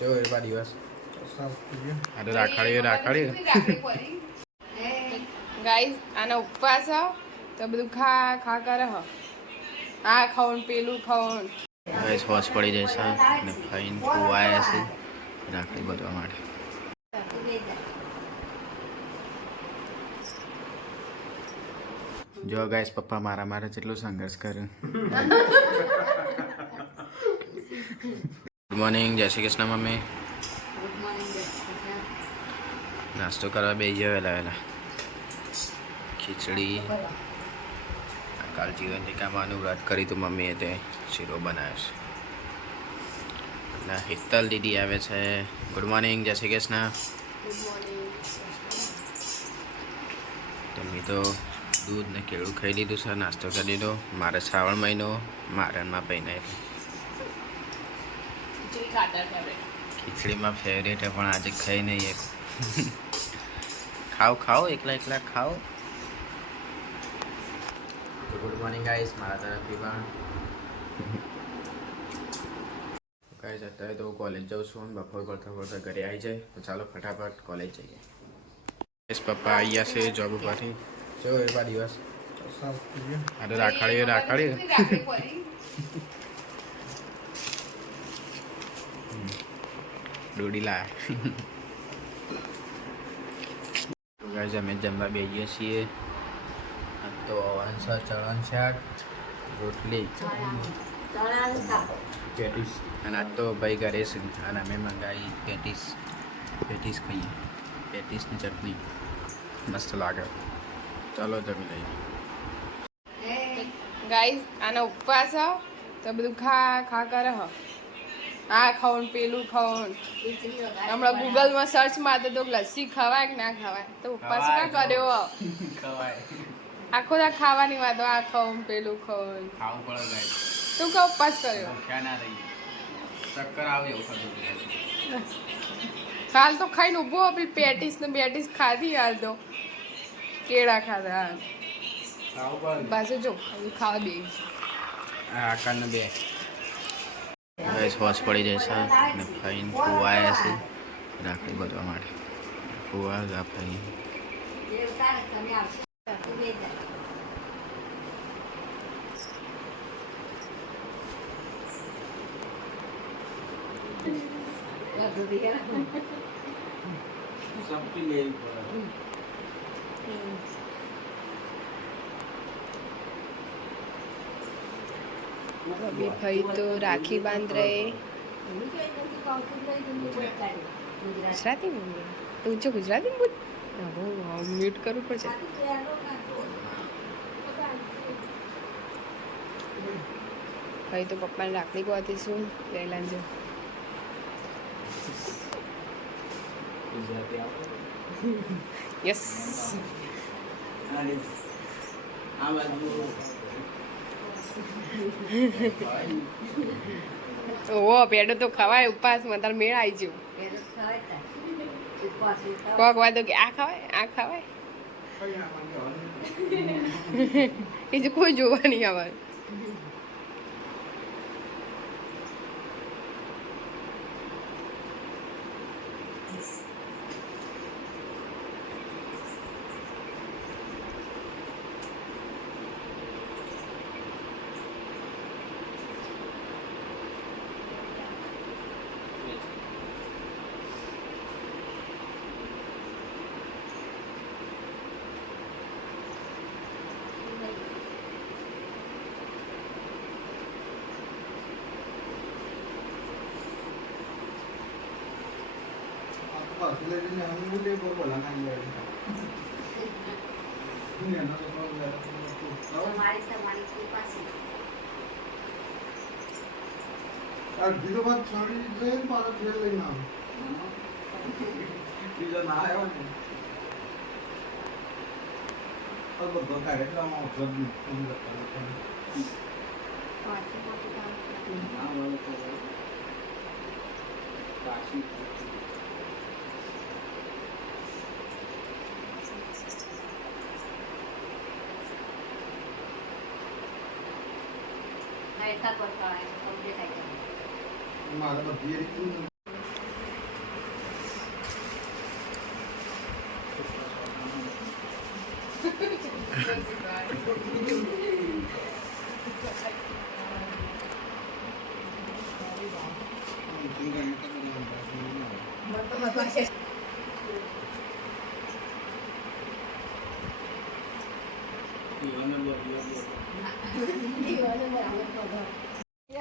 જો એવા દિવસ આ તો રાખડી ગાઈસ આના ઉપવાસ તો બધું ખા ખા કરે હ આ ખાવું પેલું ખાવું ગાઈસ હોશ પડી જશે અને ફાઈન ખોવાયા છે રાખડી બાંધવા માટે. જો ગાઈસ પપ્પા મારા માટે કેટલું સંઘર્ષ કર્યું. ગુડ મોર્નિંગ, જય શ્રી કૃષ્ણ મમ્મી. નાસ્તો કરવા બેસી ગયો વહેલા ખીચડી કાલ જીવંતિકામાં વ્રત કરી તું મમ્મીએ તે શીરો બનાવ્યો છે એટલે હિતલ દીદી આવે છે. ગુડ મોર્નિંગ, જય શ્રી કૃષ્ણ. તમે તો દૂધ ને કેળું ખાઈ લીધું છે, નાસ્તો કરી લીધો. મારે શ્રાવણ મહિનો મારણમાં પહેરાય ખીચડીમાં ફેવરેટ છે પણ આજે ખાઈ નહીં એક. ખાઓ એકલા ખાઓ. ગુડ મોર્નિંગ ગાઈસ મારા તરફથી પણ. ગાઈસ અત્યારે તો કોલેજ જાઉં છું અને બપોર પડતા ઘરે આવી જાય તો ચાલો ફટાફટ કોલેજ જઈએ. પપ્પા આવ્યા છે જોબ ઉપરથી. જો એવા દિવસ આ તો રાખડી દોડી લાયા. ગાઈસ અમે જમવા બેસીએ છીએ તો ચણા શાક રોટલી પેટીસ અને આજ તો ભાઈ ઘરે છે અને અમે મંગાવી પેટીસ ખાઈએ. પેટીસની ચટણી મસ્ત લાગે. ચાલો જમી લઈએ. ગાઈસ આના ઉપવાસ તો બધું ખા ખા કરે હ આ ખાવું પેલું ખાવું હમણાં ગૂગલમાં સર્ચ મારતો તો લસ્સી ખવાય કે ના ખવાય તો ઉપવાસ ના કર્યો આખો દા ખાવાની વાતો આ ખાવું પેલું ખાવું ખાવું પડે ગાઈસ. તું કા ઉપવાસ કર્યો? ભૂખ્યા ના રહીએ, ચક્કર આવે એવું થતું. હાલ તો ખાઈને ઊભો આપી પેટીસ ખાધી હાલ તો કેળા ખાધા હાલ પાછું જો ખાવા દે આકારને બે ગાઈસ હોશ પડી જાય છે અને ફાઈન ખોવાયા છે રાખડી બાંધવા માટે. ખોવા ગા ફાઈન अभी भाई तो राखी बांध रहे गुजराती में तो जो गुजराती में म्यूट करવું પડશે. ભાઈ તો પપ્પાને રાખડી બાંધીશું પહેલા જો યસ ઓહો પેડો તો ખવાય ઉપવાસમાં તાર મેળ આવી ગયો. કોક વાતો કે આ ખવાય એ જો કોઈ જોવા નહીં આવે. બીજો બાદ છોડી જઈને પાછો ફેર લઈને આવો. બીજો ના આવ્યો ને બધો કાઢે એટલે આમાં મારે બધી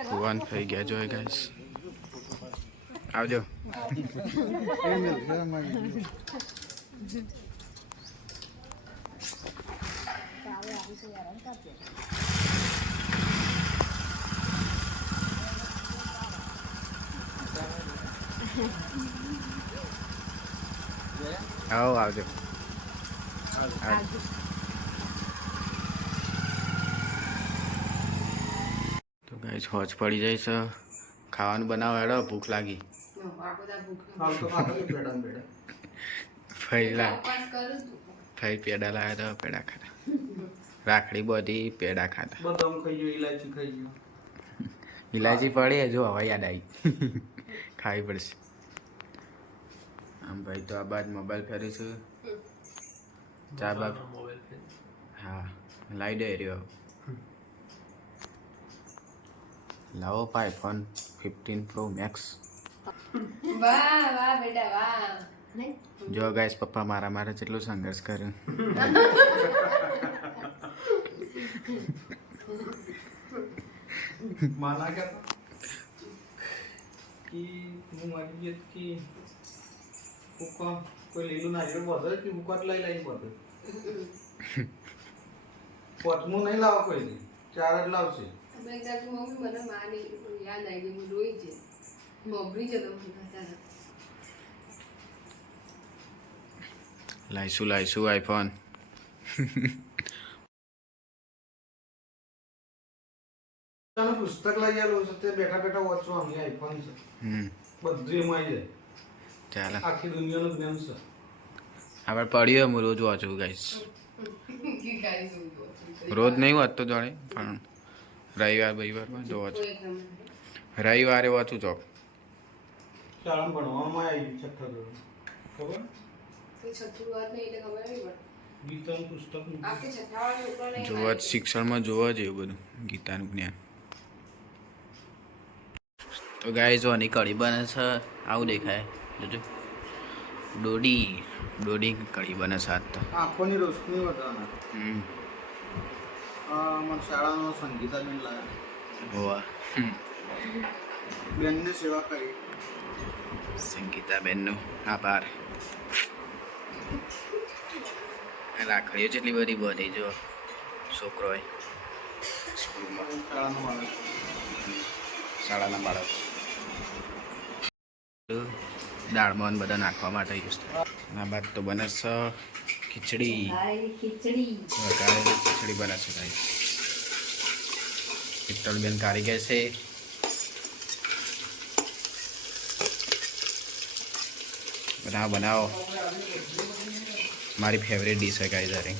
ભગવાન થઈ ગયા જો ગાઈસ આવજો આવો આવજો તો ગાઈસ હોજ પડી જાય છે ખાવાનું બનાવો હેડો ભૂખ લાગી ફઈ પેડા લાવ્યા તો પેડા ખાતા રાખડી બધી પેડા ખાતા બદામ ખાઈ ગયો, ઇલાયચી ખાઈ ગયો. ઇલાયચી પડી જો હવે યાદ આવી ખાવી પડશે આમ ભાઈ તો આ બાદ મોબાઈલ ફેરીશું ચા બાપ હા લાવી દે રહ્યો લાવો iPhone 15 Pro Max વાહ વાહ બેટા વાહ જો ગાઈસ પપ્પા મારા માટે કેટલો સંઘર્ષ કર્યો માના કહેતા કે હું મારી ગયો કે હુકા કોઈ લીલું નારિયેળ બધે કે હુકા લઈ બધે પોચમું નહીં લાવો કોઈ દી, 4 જ લાવશે. મમ્મી મને માની યાદ આવી ગઈ હું રોઈ છે મોબરી જતો લાઈશું iPhone તને પુસ્તક લઈ આવેલું છે તે બેઠા બેઠા વાંચવાનું આઈફોન છે બધું એમાં આવી જાય, ચાલે આખી દુનિયાનું જ્ઞાન છે. આપણે પડ્યો હું રોજ વાંચું ગાઈસ રોજ નહીં વાંચતો જાણે પણ રવિવારમાં જો વાંચું રવિવારે વાંચું ચોક શાળામાં ભણવામાં આવી ગયું છઠ્ઠા ધોરણ, ખબર? ગીતાનું પુસ્તક જોવા શિક્ષણમાં જોવા જેવું બધું ગીતાનું જ્ઞાન તો ગાય જો આની કઢી બને છે આવું દેખાય જોજો દોડી કઢી બને છે આજ તો આંખોની રોશની વધારનાર. અમારા શાળાનો સંગીતાબેન લાવ્યા, હોવા બેનની સેવા કરી. સંગીતાબેનનો આભાર રાખડીઓ જેટલી બધી બધી જો છોકરોએ સ્કૂલમાં શાળાનો માણસ શાળાના બાળકો દાળમાં બધા નાખવા માટે યુઝ થાય આ બાદ તો બને છે ખીચડી વઘારેલી ખીચડી બને છે ભાઈ પિત્તળબેન કારીગર છે બનાવો મારી ફેવરેટ ડીશ છે ગાઈઝ અરે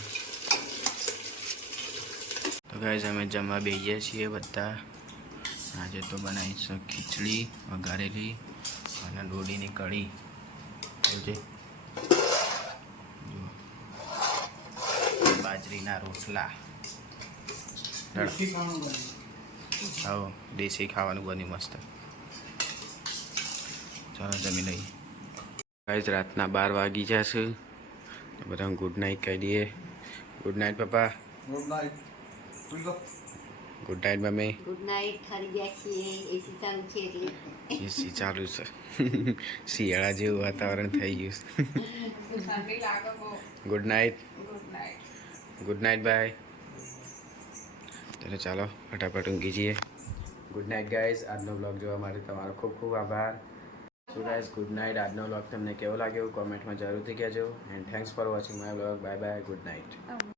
તો ગાઈઝ અમે જમવા બેસીએ છીએ બધા આજે તો બનાવીશું ખીચડી વઘારેલી અને દોડીની કઢી જોજે બાજરીના રોટલા આવો દેશી ખાવાનું બન્યું મસ્ત ચાલો જમી લઈએ ગાઈઝ રાતના 12 વાગી જશે બધાને ગુડ નાઇટ કહી દઈએ ગુડ નાઇટ પપ્પા good night. Good night mummy good night. ખરી ગયા છીએ, એસી ચાલુ છે એટલે એસી ચાલુ છે શિયાળા જેવું વાતાવરણ થઈ ગયું good night good night bye ચાલો ફટાફટ ઊંઘી જઈએ ગુડ નાઇટ ગાઈઝ આજનો બ્લોગ જોવા માટે તમારો ખૂબ ખૂબ આભાર સો ગાઈઝ ગુડ નાઇટ આજનો બ્લોગ તમને કેવો લાગ્યો કોમેન્ટમાં જરૂરથી કહેજો and thanks for watching my blog bye bye good night